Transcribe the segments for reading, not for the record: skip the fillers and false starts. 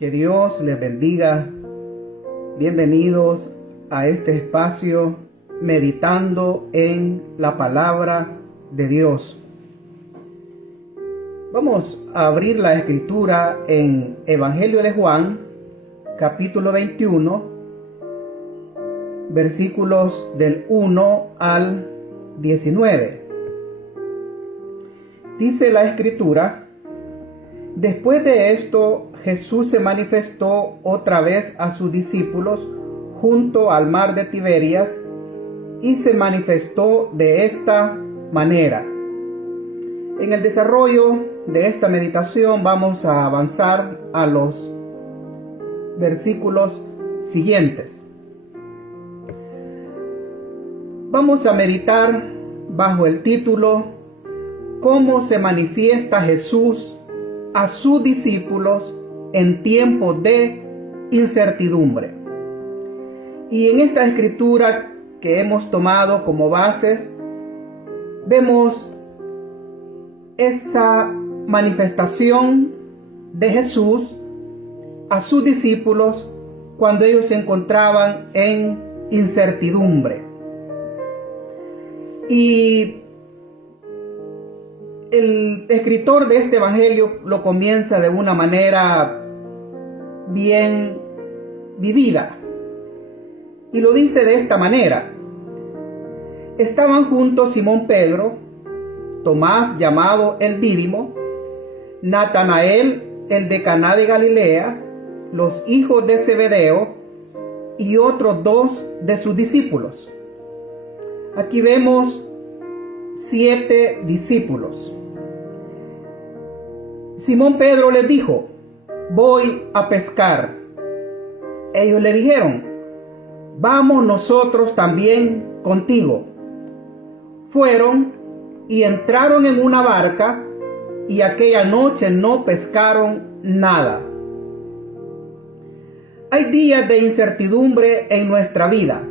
Que Dios les bendiga. Bienvenidos a este espacio meditando en la palabra de Dios. Vamos a abrir la escritura en Evangelio de Juan, capítulo 21, versículos del 1 al 19. Dice la escritura: después de esto, Jesús se manifestó otra vez a sus discípulos junto al mar de Tiberias y se manifestó de esta manera. En el desarrollo de esta meditación vamos a avanzar a los versículos siguientes. Vamos a meditar bajo el título ¿Cómo se manifiesta Jesús a sus discípulos en tiempos de incertidumbre? Y en esta escritura que hemos tomado como base, vemos esa manifestación de Jesús a sus discípulos cuando ellos se encontraban en incertidumbre. Y el escritor de este evangelio lo comienza de una manera bien vivida y lo dice de esta manera: estaban juntos Simón Pedro, Tomás llamado el Dídimo, Natanael el de Caná de Galilea, los hijos de Zebedeo y otros dos de sus discípulos. Aquí vemos 7 discípulos. Simón Pedro les dijo: voy a pescar. Ellos le dijeron: vamos nosotros también contigo. Fueron y entraron en una barca y aquella noche no pescaron nada. Hay días de incertidumbre en nuestra vida,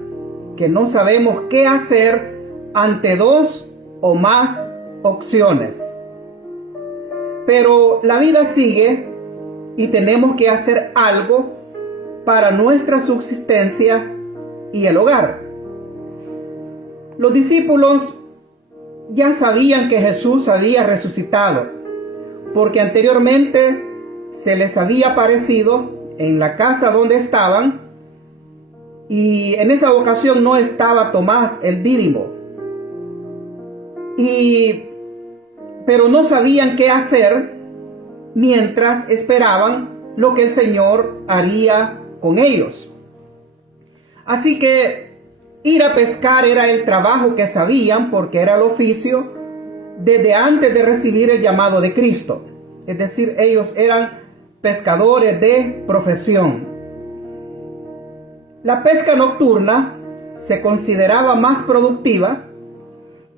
que no sabemos qué hacer ante 2 o más opciones. Pero la vida sigue y tenemos que hacer algo para nuestra subsistencia y el hogar. Los discípulos ya sabían que Jesús había resucitado, porque anteriormente se les había aparecido en la casa donde estaban, y en esa ocasión no estaba Tomás el Dídimo. Pero no sabían qué hacer mientras esperaban lo que el Señor haría con ellos. Así que ir a pescar era el trabajo que sabían, porque era el oficio desde antes de recibir el llamado de Cristo. Es decir, ellos eran pescadores de profesión. La pesca nocturna se consideraba más productiva,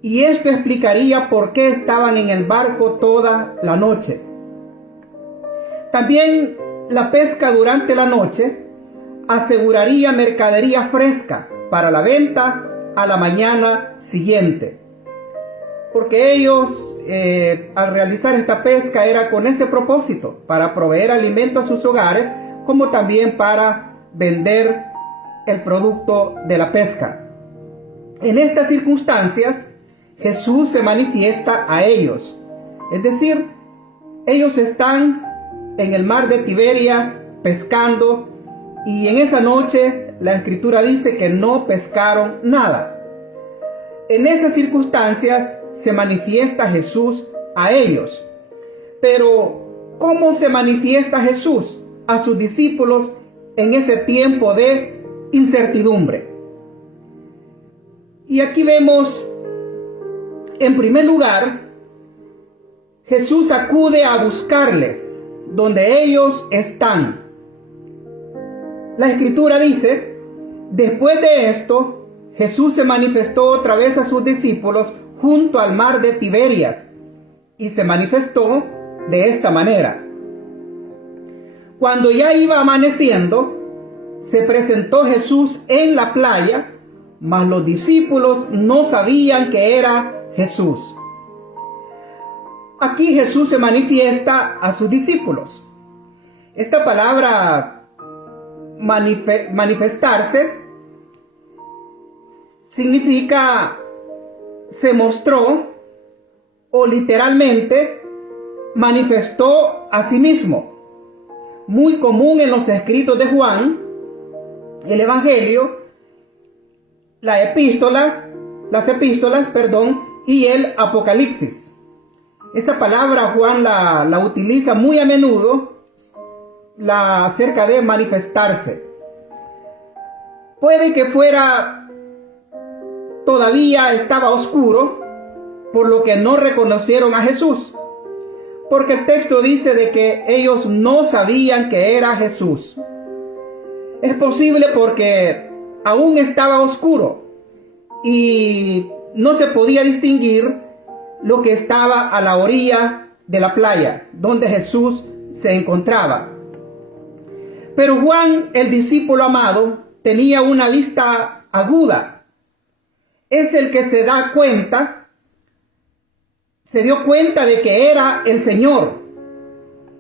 y esto explicaría por qué estaban en el barco toda la noche. También la pesca durante la noche aseguraría mercadería fresca para la venta a la mañana siguiente. Porque ellos, al realizar esta pesca, era con ese propósito, para proveer alimento a sus hogares, como también para vender el producto de la pesca. En estas circunstancias, Jesús se manifiesta a ellos. Es decir, ellos están en el mar de Tiberias pescando, y en esa noche la escritura dice que no pescaron nada. En esas circunstancias se manifiesta Jesús a ellos. Pero ¿cómo se manifiesta Jesús a sus discípulos en ese tiempo de incertidumbre? Y aquí vemos, en primer lugar, Jesús acude a buscarles donde ellos están. La escritura dice: después de esto, Jesús se manifestó otra vez a sus discípulos junto al mar de Tiberias, y se manifestó de esta manera. Cuando ya iba amaneciendo, se presentó Jesús en la playa, mas los discípulos no sabían que era Jesús. Aquí Jesús se manifiesta a sus discípulos. Esta palabra manifestarse significa se mostró o literalmente manifestó a sí mismo. Muy común en los escritos de Juan, el Evangelio, las epístolas, y el Apocalipsis. Esa palabra Juan la utiliza muy a menudo acerca de manifestarse. Puede que todavía estaba oscuro, por lo que no reconocieron a Jesús, porque el texto dice de que ellos no sabían que era Jesús. Es posible porque aún estaba oscuro y no se podía distinguir lo que estaba a la orilla de la playa donde Jesús se encontraba. Pero Juan, el discípulo amado, tenía una vista aguda. Es el que se dio cuenta de que era el Señor.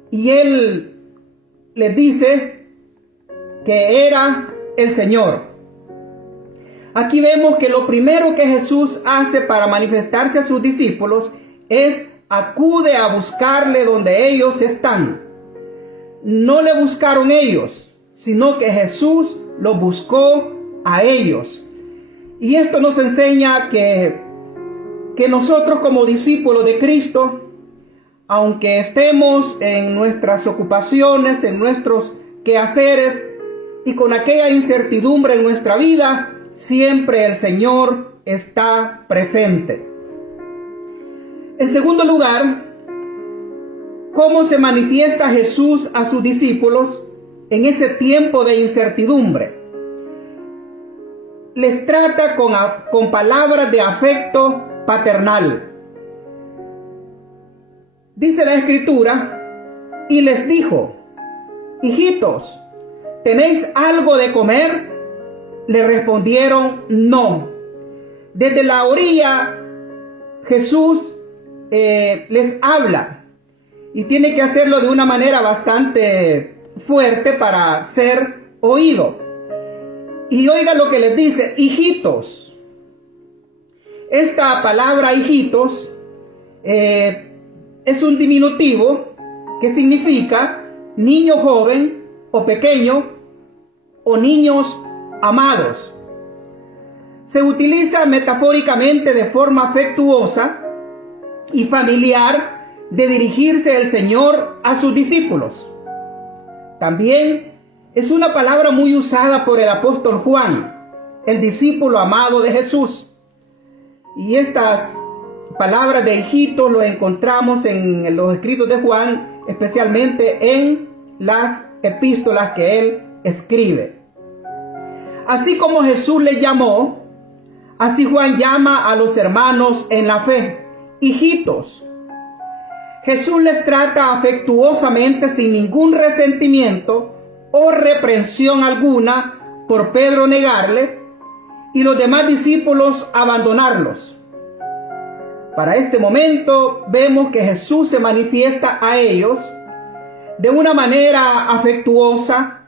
Y él les dice que era el Señor. Aquí vemos que lo primero que Jesús hace para manifestarse a sus discípulos es acude a buscarle donde ellos están. No le buscaron ellos, sino que Jesús los buscó a ellos. Y esto nos enseña que nosotros como discípulos de Cristo, aunque estemos en nuestras ocupaciones, en nuestros quehaceres y con aquella incertidumbre en nuestra vida, siempre el Señor está presente. En segundo lugar, ¿cómo se manifiesta Jesús a sus discípulos en ese tiempo de incertidumbre? Les trata con palabras de afecto paternal. Dice la Escritura, y les dijo: hijitos, ¿tenéis algo de comer? Le respondieron: no. Desde la orilla Jesús les habla y tiene que hacerlo de una manera bastante fuerte para ser oído. Y oiga lo que les dice: hijitos. Esta palabra hijitos es un diminutivo que significa niño joven o pequeño o niños amados. Se utiliza metafóricamente de forma afectuosa y familiar de dirigirse el Señor a sus discípulos. También es una palabra muy usada por el apóstol Juan, el discípulo amado de Jesús. Y estas palabras de hijitos lo encontramos en los escritos de Juan, especialmente en las epístolas que él escribe. Así como Jesús les llamó, así Juan llama a los hermanos en la fe, hijitos. Jesús les trata afectuosamente sin ningún resentimiento o reprensión alguna por Pedro negarle y los demás discípulos abandonarlos. Para este momento vemos que Jesús se manifiesta a ellos de una manera afectuosa,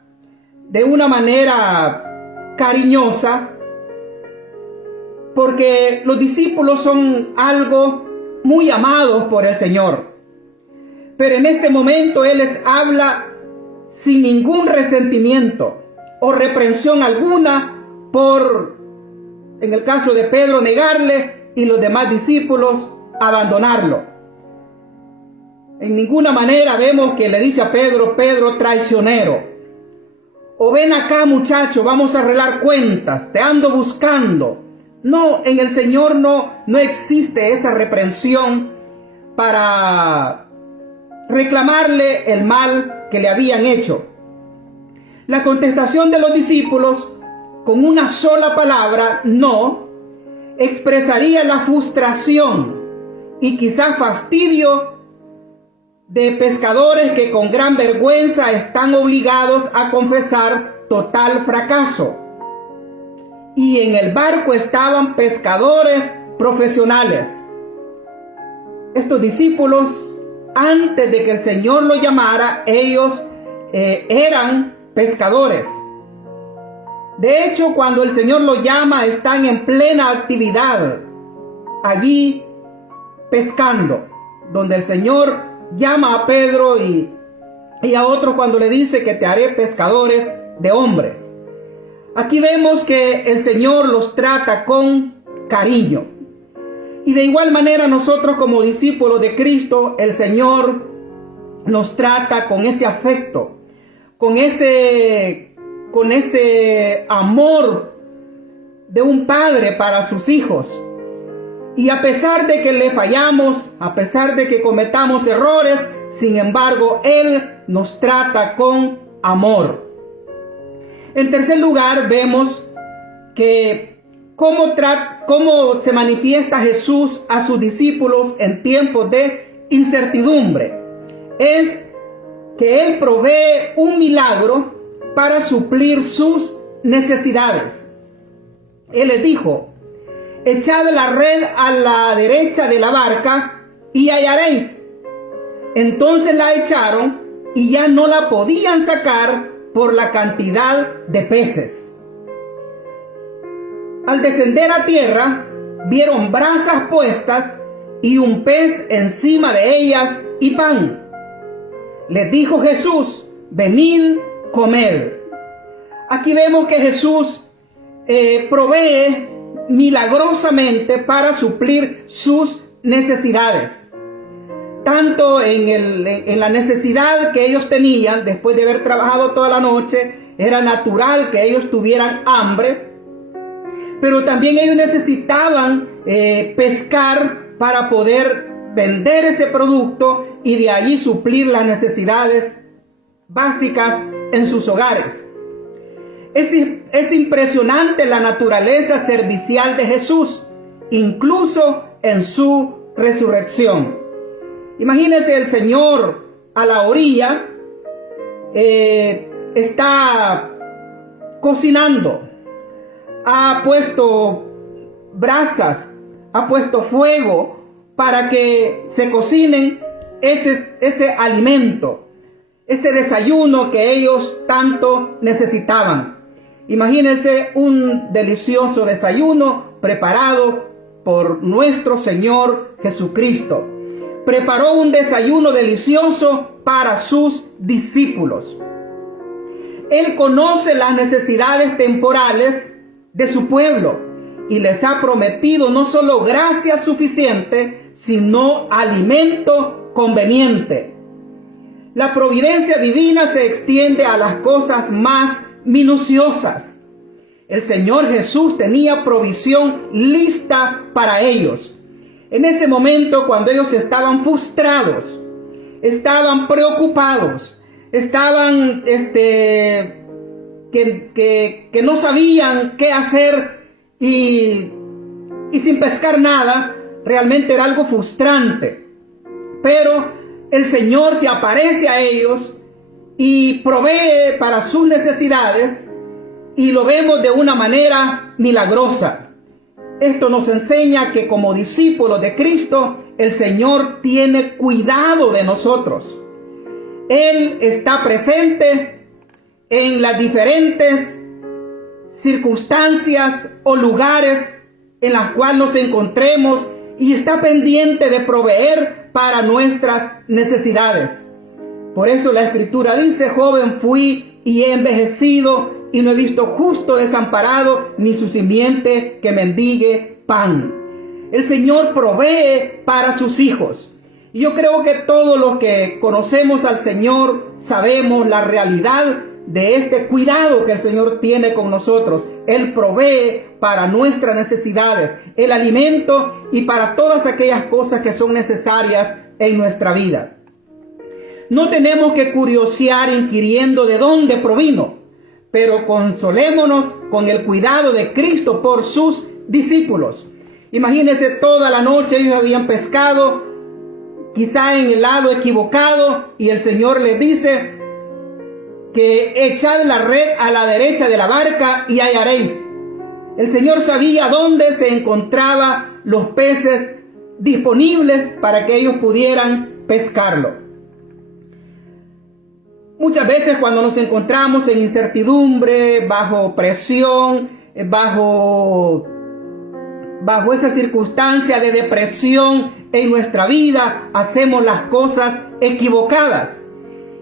de una manera cariñosa, porque los discípulos son algo muy amados por el Señor. Pero en este momento Él les habla sin ningún resentimiento o reprensión alguna por, en el caso de Pedro, negarle y los demás discípulos abandonarlo. En ninguna manera vemos que le dice a Pedro: Pedro, traicionero. O ven acá, muchacho, vamos a arreglar cuentas, te ando buscando. No, en el Señor no existe esa reprensión para reclamarle el mal que le habían hecho. La contestación de los discípulos con una sola palabra, no, expresaría la frustración y quizás fastidio de pescadores que con gran vergüenza están obligados a confesar total fracaso. Y en el barco estaban pescadores profesionales. Estos discípulos, antes de que el Señor los llamara, ellos eran pescadores. De hecho, cuando el Señor los llama, están en plena actividad, allí pescando, donde el Señor llama a Pedro y a otros cuando le dice que te haré pescadores de hombres. Aquí vemos que el Señor los trata con cariño. Y de igual manera nosotros como discípulos de Cristo, el Señor nos trata con ese afecto, con ese amor de un padre para sus hijos. Y a pesar de que le fallamos, a pesar de que cometamos errores, sin embargo, Él nos trata con amor. En tercer lugar, vemos que cómo se manifiesta Jesús a sus discípulos en tiempos de incertidumbre. Es que Él provee un milagro para suplir sus necesidades. Él les dijo: echad la red a la derecha de la barca y hallaréis. Entonces la echaron y ya no la podían sacar por la cantidad de peces. Al descender a tierra, vieron brasas puestas y un pez encima de ellas y pan. Les dijo Jesús: venid, comed. Aquí vemos que Jesús provee milagrosamente para suplir sus necesidades. Tanto en la necesidad que ellos tenían después de haber trabajado toda la noche, era natural que ellos tuvieran hambre, pero también ellos necesitaban pescar para poder vender ese producto y de allí suplir las necesidades básicas en sus hogares. Es impresionante la naturaleza servicial de Jesús, incluso en su resurrección. Imagínense, el Señor a la orilla está cocinando, ha puesto brasas, ha puesto fuego para que se cocinen ese alimento, ese desayuno que ellos tanto necesitaban. Imagínense un delicioso desayuno preparado por nuestro Señor Jesucristo. Preparó un desayuno delicioso para sus discípulos. Él conoce las necesidades temporales de su pueblo y les ha prometido no solo gracia suficiente, sino alimento conveniente. La providencia divina se extiende a las cosas más minuciosas. El Señor Jesús tenía provisión lista para ellos. En ese momento, cuando ellos estaban frustrados, estaban preocupados, estaban que no sabían qué hacer y sin pescar nada, realmente era algo frustrante. Pero el Señor se aparece a ellos y provee para sus necesidades, y lo vemos de una manera milagrosa. Esto nos enseña que como discípulos de Cristo, el Señor tiene cuidado de nosotros. Él está presente en las diferentes circunstancias o lugares en las cuales nos encontremos y está pendiente de proveer para nuestras necesidades. Por eso la Escritura dice: joven fui y he envejecido y no he visto justo desamparado ni su simiente que mendigue pan. El Señor provee para sus hijos. Y yo creo que todos los que conocemos al Señor sabemos la realidad de este cuidado que el Señor tiene con nosotros. Él provee para nuestras necesidades, el alimento y para todas aquellas cosas que son necesarias en nuestra vida. No tenemos que curiosear inquiriendo de dónde provino, pero consolémonos con el cuidado de Cristo por sus discípulos. Imagínense, toda la noche ellos habían pescado, quizá en el lado equivocado, y el Señor les dice que echad la red a la derecha de la barca y hallaréis. El Señor sabía dónde se encontraban los peces disponibles para que ellos pudieran pescarlo. Muchas veces cuando nos encontramos en incertidumbre, bajo presión, bajo esa circunstancia de depresión en nuestra vida, hacemos las cosas equivocadas.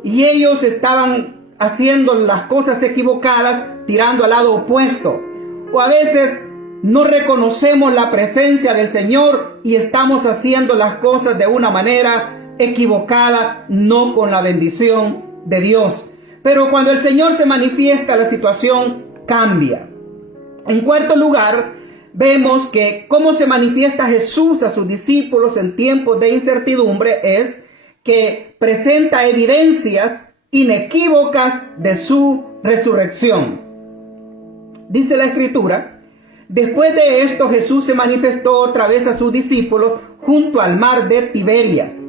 Y ellos estaban haciendo las cosas equivocadas, tirando al lado opuesto. O a veces no reconocemos la presencia del Señor y estamos haciendo las cosas de una manera equivocada, no con la bendición de Dios. Pero cuando el Señor se manifiesta, la situación cambia. En cuarto lugar, vemos que cómo se manifiesta Jesús a sus discípulos en tiempos de incertidumbre es que presenta evidencias inequívocas de su resurrección. Dice la Escritura: después de esto Jesús se manifestó otra vez a sus discípulos junto al mar de Tiberias.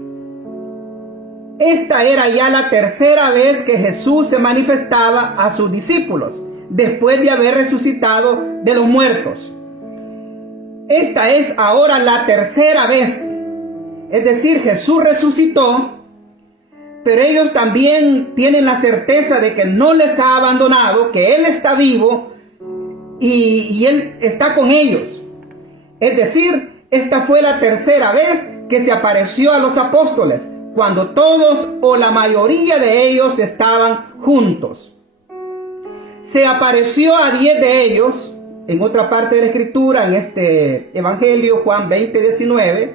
Esta era ya la tercera vez que Jesús se manifestaba a sus discípulos, después de haber resucitado de los muertos. Esta es ahora la tercera vez. Es decir, Jesús resucitó, pero ellos también tienen la certeza de que no les ha abandonado, que Él está vivo y Él está con ellos. Es decir, esta fue la tercera vez que se apareció a los apóstoles, cuando todos o la mayoría de ellos estaban juntos. Se apareció a 10 de ellos, en otra parte de la Escritura, en este Evangelio, Juan 20:19,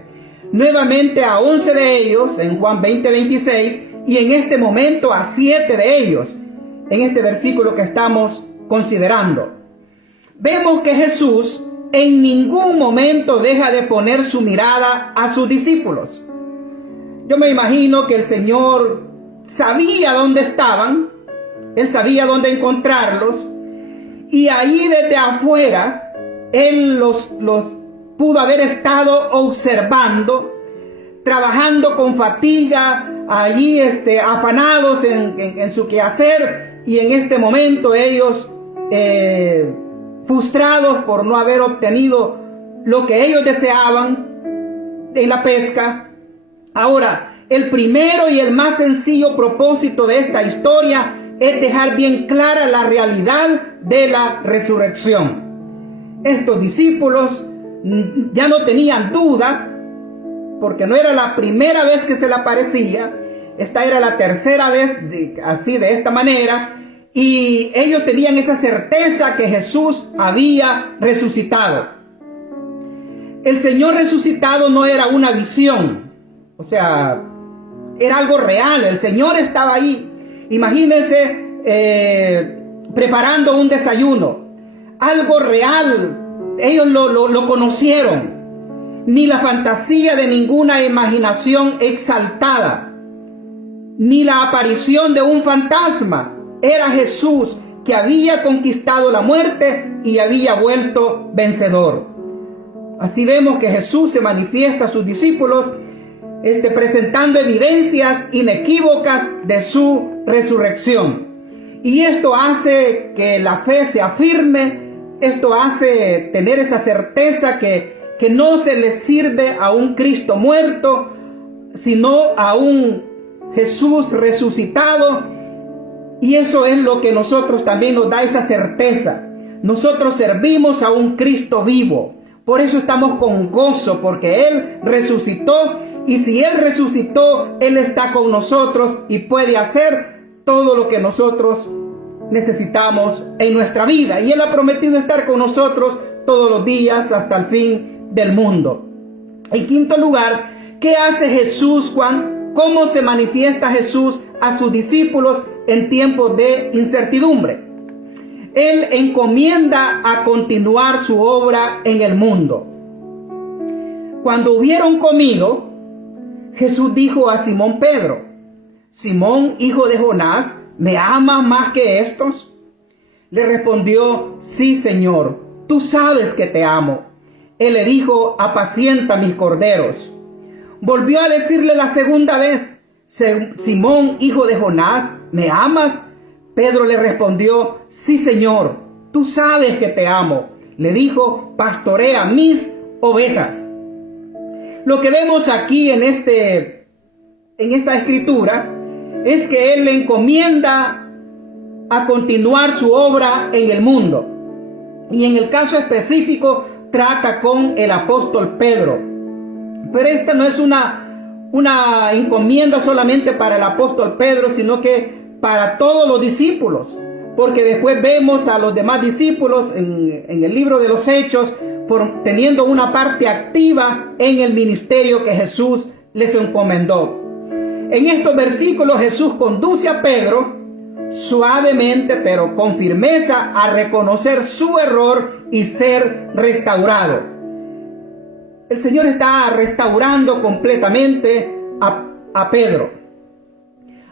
nuevamente a 11 de ellos, en Juan 20:26, y en este momento a 7 de ellos, en este versículo que estamos considerando. Vemos que Jesús en ningún momento deja de poner su mirada a sus discípulos. Yo me imagino que el Señor sabía dónde estaban, Él sabía dónde encontrarlos, y ahí desde afuera, Él los pudo haber estado observando, trabajando con fatiga, allí afanados en su quehacer, y en este momento ellos frustrados por no haber obtenido lo que ellos deseaban en la pesca. Ahora, el primero y el más sencillo propósito de esta historia es dejar bien clara la realidad de la resurrección. Estos discípulos ya no tenían duda, porque no era la primera vez que se le aparecía, esta era la tercera vez así de esta manera, y ellos tenían esa certeza que Jesús había resucitado. El Señor resucitado no era una visión, o sea, era algo real. El Señor estaba ahí. Imagínense preparando un desayuno, algo real. Ellos lo conocieron. Ni la fantasía de ninguna imaginación exaltada, ni la aparición de un fantasma. Era Jesús que había conquistado la muerte y había vuelto vencedor. Así vemos que Jesús se manifiesta a sus discípulos presentando evidencias inequívocas de su resurrección. Y esto hace que la fe se afirme, esto hace tener esa certeza que no se le sirve a un Cristo muerto, sino a un Jesús resucitado. Y eso es lo que nosotros también nos da esa certeza. Nosotros servimos a un Cristo vivo. Por eso estamos con gozo, porque Él resucitó. Y si Él resucitó, Él está con nosotros y puede hacer todo lo que nosotros necesitamos en nuestra vida. Y Él ha prometido estar con nosotros todos los días hasta el fin del mundo. En quinto lugar, ¿qué hace Jesús, Juan? ¿Cómo se manifiesta Jesús a sus discípulos en tiempos de incertidumbre? Él encomienda a continuar su obra en el mundo. Cuando hubieron comido, Jesús dijo a Simón Pedro: Simón, hijo de Jonás, ¿me amas más que estos? Le respondió: sí, Señor, tú sabes que te amo. Él le dijo: apacienta mis corderos. Volvió a decirle la segunda vez: Simón, hijo de Jonás, ¿me amas? Pedro le respondió: sí, Señor, tú sabes que te amo. Le dijo: pastorea mis ovejas. Lo que vemos aquí en esta escritura es que Él le encomienda a continuar su obra en el mundo. Y en el caso específico trata con el apóstol Pedro. Pero esta no es una encomienda solamente para el apóstol Pedro, sino que para todos los discípulos. Porque después vemos a los demás discípulos en el libro de los Hechos teniendo una parte activa en el ministerio que Jesús les encomendó. En estos versículos Jesús conduce a Pedro suavemente pero con firmeza a reconocer su error y ser restaurado. El Señor está restaurando completamente a Pedro.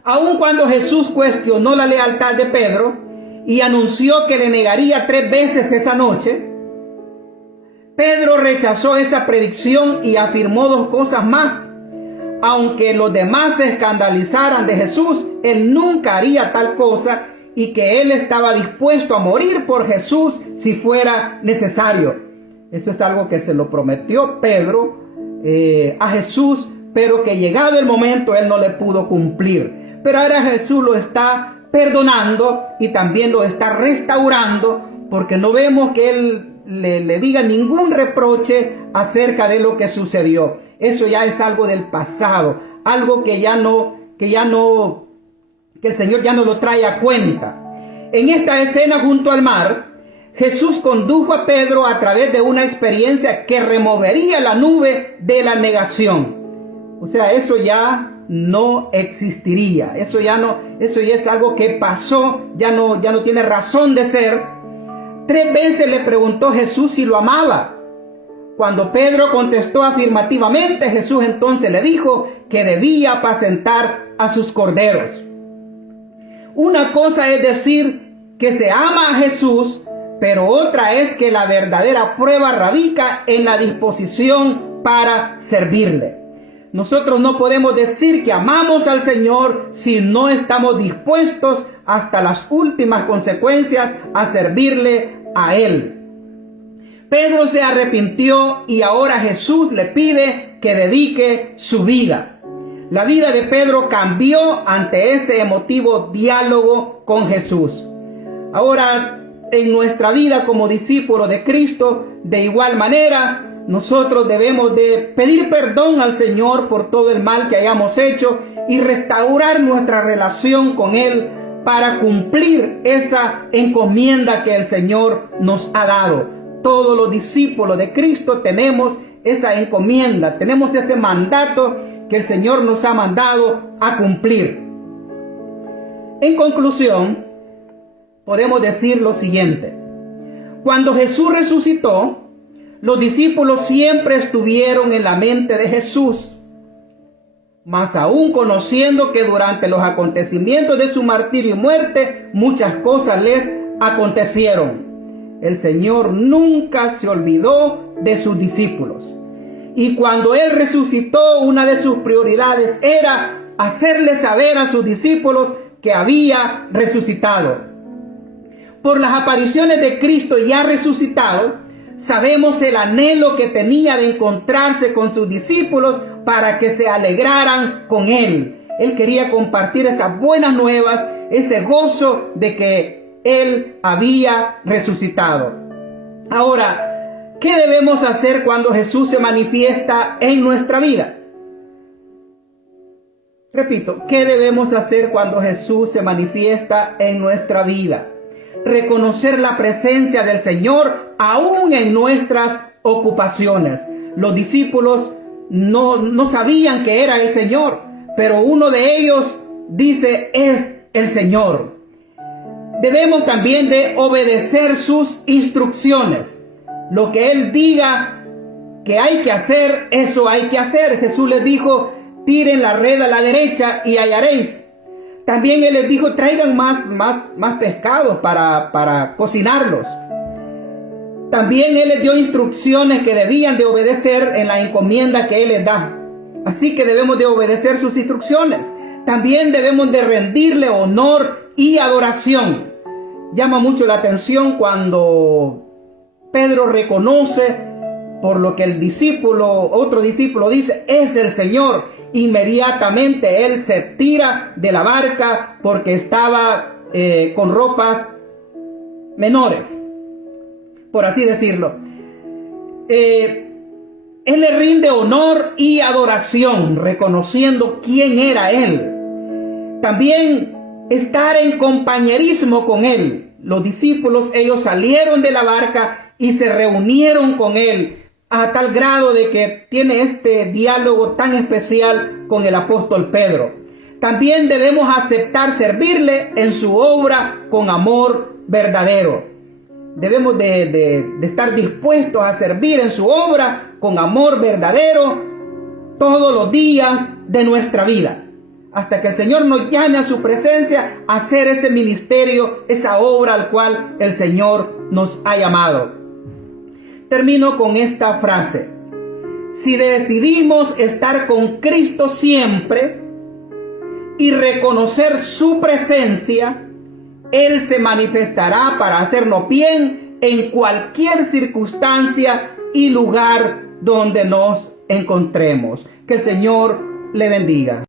Aun cuando Jesús cuestionó la lealtad de Pedro y anunció que le negaría 3 veces esa noche, Pedro rechazó esa predicción y afirmó 2 cosas más. Aunque los demás se escandalizaran de Jesús, él nunca haría tal cosa y que él estaba dispuesto a morir por Jesús si fuera necesario. Eso es algo que se lo prometió Pedro a Jesús, pero que llegado el momento él no le pudo cumplir. Pero ahora Jesús lo está perdonando y también lo está restaurando, porque no vemos que él le diga ningún reproche acerca de lo que sucedió. Eso ya es algo del pasado, algo que el Señor ya no lo trae a cuenta. En esta escena junto al mar, Jesús condujo a Pedro a través de una experiencia que removería la nube de la negación. O sea, eso ya no existiría. Eso ya es algo que pasó, ya no tiene razón de ser. 3 veces le preguntó Jesús si lo amaba. Cuando Pedro contestó afirmativamente, Jesús entonces le dijo que debía apacentar a sus corderos. Una cosa es decir que se ama a Jesús, pero otra es que la verdadera prueba radica en la disposición para servirle. Nosotros no podemos decir que amamos al Señor si no estamos dispuestos hasta las últimas consecuencias a servirle a Él. Pedro se arrepintió y ahora Jesús le pide que dedique su vida. La vida de Pedro cambió ante ese emotivo diálogo con Jesús. Ahora, en nuestra vida como discípulos de Cristo, de igual manera, nosotros debemos de pedir perdón al Señor por todo el mal que hayamos hecho y restaurar nuestra relación con Él para cumplir esa encomienda que el Señor nos ha dado. Todos los discípulos de Cristo tenemos esa encomienda, tenemos ese mandato que el Señor nos ha mandado a cumplir. En conclusión, podemos decir lo siguiente: cuando Jesús resucitó, los discípulos siempre estuvieron en la mente de Jesús, mas aún conociendo que durante los acontecimientos de su martirio y muerte muchas cosas les acontecieron. El Señor nunca se olvidó de sus discípulos. Y cuando Él resucitó, una de sus prioridades era hacerle saber a sus discípulos que había resucitado. Por las apariciones de Cristo ya resucitado, sabemos el anhelo que tenía de encontrarse con sus discípulos para que se alegraran con Él. Él quería compartir esas buenas nuevas, ese gozo de que Él había resucitado. Ahora, ¿qué debemos hacer cuando Jesús se manifiesta en nuestra vida? Repito, ¿qué debemos hacer cuando Jesús se manifiesta en nuestra vida? Reconocer la presencia del Señor aún en nuestras ocupaciones. Los discípulos no sabían que era el Señor, pero uno de ellos dice: es el Señor. Debemos también de obedecer sus instrucciones. Lo que Él diga que hay que hacer, eso hay que hacer. Jesús les dijo: tiren la red a la derecha y hallaréis. También Él les dijo: traigan más pescados para cocinarlos. También Él les dio instrucciones que debían de obedecer en la encomienda que Él les da. Así que debemos de obedecer sus instrucciones. También debemos de rendirle honor y adoración. Llama mucho la atención cuando Pedro reconoce por lo que otro discípulo dice: es el Señor. inmediatamente él se tira de la barca porque estaba con ropas menores, por así decirlo. Él le rinde honor y adoración, reconociendo quién era él. También estar en compañerismo con él. Los discípulos, ellos salieron de la barca y se reunieron con él, a tal grado de que tiene este diálogo tan especial con el apóstol Pedro. También debemos aceptar servirle en su obra con amor verdadero. Debemos de estar dispuestos a servir en su obra con amor verdadero todos los días de nuestra vida, hasta que el Señor nos llame a su presencia a hacer ese ministerio, esa obra al cual el Señor nos ha llamado. Termino con esta frase: si decidimos estar con Cristo siempre y reconocer su presencia, Él se manifestará para hacernos bien en cualquier circunstancia y lugar donde nos encontremos. Que el Señor le bendiga.